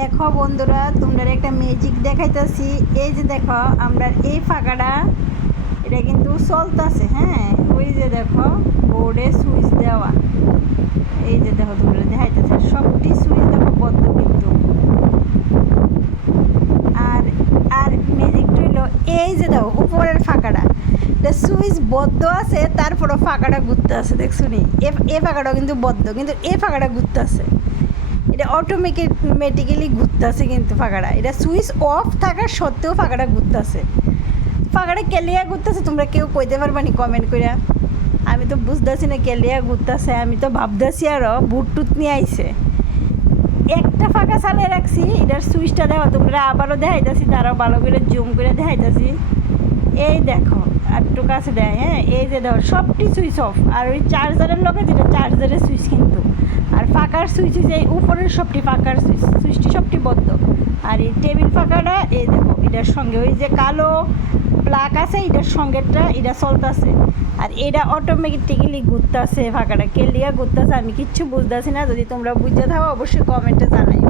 দেখো বন্ধুরা তোমরা একটা ম্যাজিক দেখাইতেছি। এই যে দেখো, আমরা এই ফাঁকাটা, এটা কিন্তু চলতেছে হ্যাঁ? ওই যে দেখো বোর্ডে সুইচ দেওয়া। এই যে দেখো তোমরা দেখাইতেছে সবটি সুইচ দেখো বন্ধ কিন্তু। আর আর ম্যাজিকটা হলো এই যে দেখো, উপরের ফাঁকাটা। সুইচ বদ্ধ আছে, তারপরও ফাঁকাটা ঘুরতে আছে, দেখছ নি? এ- ফাঁকাটাও কিন্তু বদ্ধ, কিন্তু এ ফাঁকাটা ঘুরতে আছে। অটোমেটিক্যালি ঘুরতেছে কিন্তু ফাঁকাটা। এটা সুইচ অফ থাকার সত্ত্বেও ফাঁকাটা ঘুরতেছে। ফাঁকাটা কেলিয়া ঘুরতেছে, তোমরা কেউ কইতে পারবা নি কমেন্ট করে আমি তো বুঝতেছি না কেলিয়া ঘুরতেছে, আমি তো ভাবতেছি আরও বুট টুট নিয়ে আইছে। একটা ফাঁকা চালিয়ে রাখছি, এটার সুইচটা দেখো, তোমরা আবারও দেখাইতেছি, তারও ভালো করে জুম করে দেখাইতেছি। এই দেখো একটু কাছে দেয় হ্যাঁ? এই যে দেখো, সবটি সুইচ অফ আর ওই চার্জারের লগে যেটা চার্জারের সুইচ কিন্তু। ফাঁকার সুইচ যে উপরের সবটি ফাঁকার সুইচ সুইচটি সবটি বদ্ধ আর এই টেবিল ফাঁকাটা, এই দেখো, এটার সঙ্গে ওই যে কালো প্লাক আছে, এটার সঙ্গেটা এটা চলতেছে। আর এটা অটোমেটিক্যালি ঘুরতেছে ফাঁকাটা। কেলিয়া ঘুরতেছে আমি কিচ্ছু বুঝতেছি না। যদি তোমরা বুঝতে থাকো, অবশ্যই কমেন্টে জানাই